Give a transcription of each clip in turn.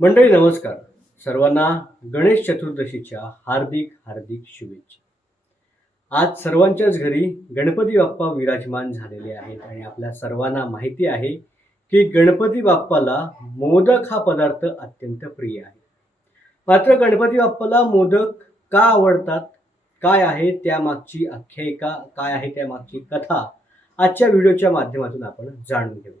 मंडळी नमस्कार. सर्वांना गणेश चतुर्दशीच्या हार्दिक हार्दिक शुभेच्छा. आज सर्वांच्याच घरी गणपती बाप्पा विराजमान झालेले आहेत आणि आपल्या सर्वांना माहिती आहे की गणपती बाप्पाला मोदक हा पदार्थ अत्यंत प्रिय आहे. मात्र गणपती बाप्पाला मोदक का आवडतात, काय आहे त्यामागची आख्यायिका, काय आहे त्यामागची कथा आजच्या व्हिडिओच्या माध्यमातून आपण जाणून घेऊ.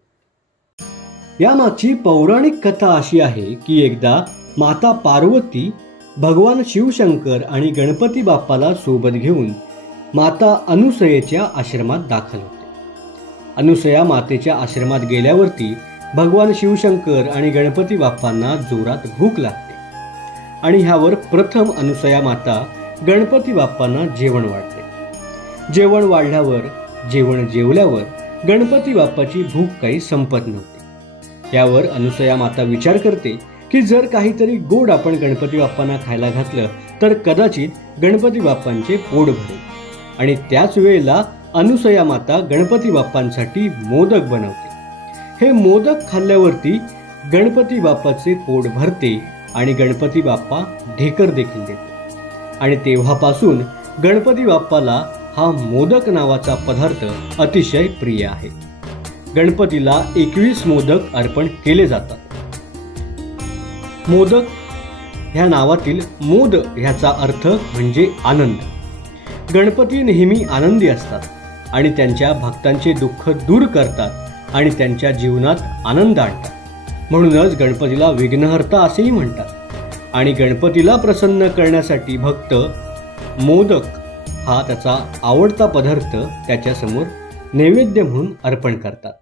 यामागची पौराणिक कथा अशी आहे की एकदा माता पार्वती भगवान शिवशंकर आणि गणपती बाप्पाला सोबत घेऊन माता अनुसयेच्या आश्रमात दाखल होते. अनुसया मातेच्या आश्रमात गेल्यावरती भगवान शिवशंकर आणि गणपती बाप्पांना जोरात भूक लागते आणि ह्यावर प्रथम अनुसया माता गणपती बाप्पांना जेवण वाढते. जेवण वाढल्यावर जेवल्यावर गणपती बाप्पाची भूक काही संपत नव्हती. यावर अनुसया माता विचार करते की जर काहीतरी गोड आपण गणपती बाप्पांना खायला घातलं तर कदाचित गणपती बाप्पांचे पोट भरेल. आणि त्याच वेळेला अनुसया माता गणपती बाप्पांसाठी मोदक बनवते. हे मोदक खाल्ल्यावरती गणपती बाप्पाचे पोट भरते आणि गणपती बाप्पा ढेकर देखील देतो. आणि तेव्हापासून गणपती बाप्पाला हा मोदक नावाचा पदार्थ अतिशय प्रिय आहे. गणपतीला 21 मोदक अर्पण केले जातात. मोदक ह्या नावातील मोद ह्याचा अर्थ म्हणजे आनंद. गणपती नेहमी आनंदी असतात आणि त्यांच्या भक्तांचे दुःख दूर करतात आणि त्यांच्या जीवनात आनंद आणतात. म्हणूनच गणपतीला विघ्नहर्ता असेही म्हणतात. आणि गणपतीला प्रसन्न करण्यासाठी भक्त मोदक हा त्याचा आवडता पदार्थ त्याच्यासमोर नैवेद्य म्हणून अर्पण करतात.